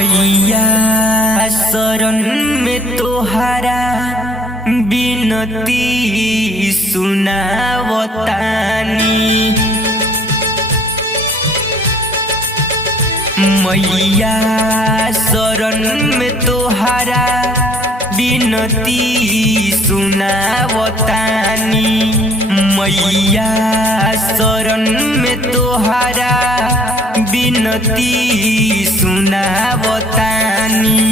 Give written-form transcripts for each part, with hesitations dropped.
मैया शरण में तोहरा बिनती सुनावतानी। मैया शरण में तोहरा बिनती सुनावतानी। मैया शरण में तोहरा बिनती सुनावतानी।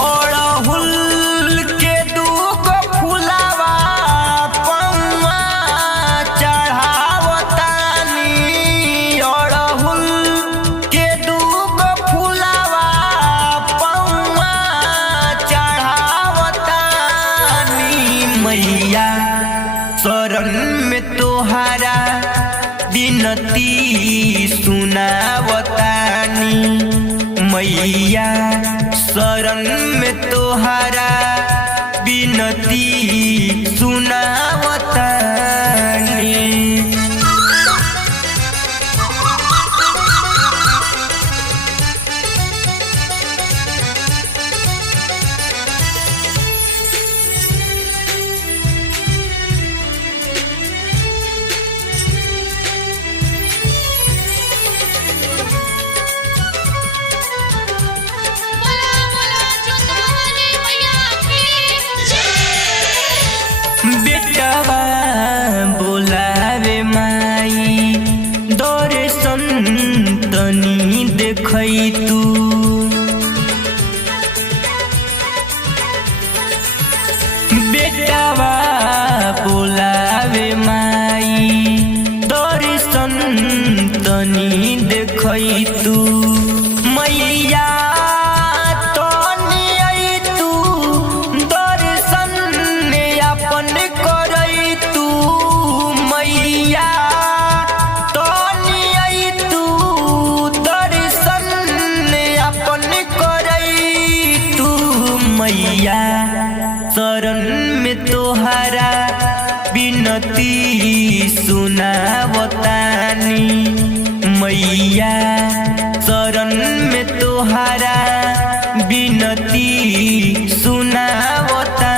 अड़हुल के दूगो फुलावा पौआ चढ़ावतानी। अड़हुल के दूगो फुलावा पौआ चढ़ावतानी। मैया शरण में तोहरा बिनती सुनावतानी। मैया शरण में तोहरा बिनती सुनावतानी। बेटवा बोलावे माई दर्शन तनी देखै तू। बेटवा बोलावे माई दर्शन तनी देखै तू। मैया मैया शरण में तोहरा बिनती सुनावतानी। मैया शरण में तोहरा बिनती सुनावतानी।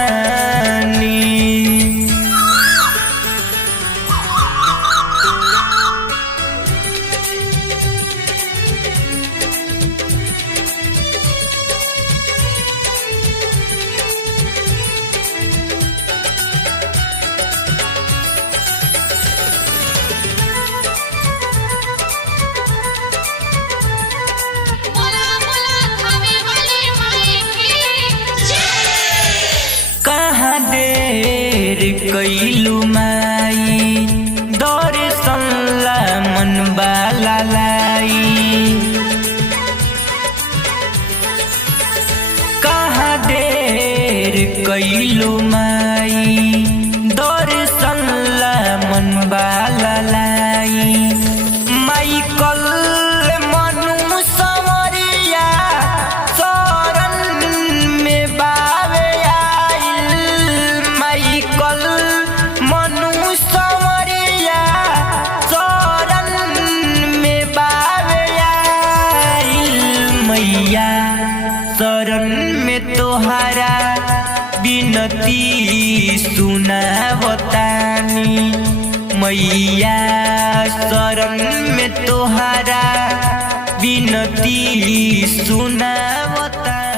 कैलू माई दर्शन ला मन बाला लाई। कहाँ देर कैलू माई दर्शन ला मन बाला लाई। माई कल मनु समरिया शरण में बावे आइल। माई कल मैया शरण में तोहरा बिनती सुनावतानी। मैया शरण में तोहरा बिनती सुनावतानी।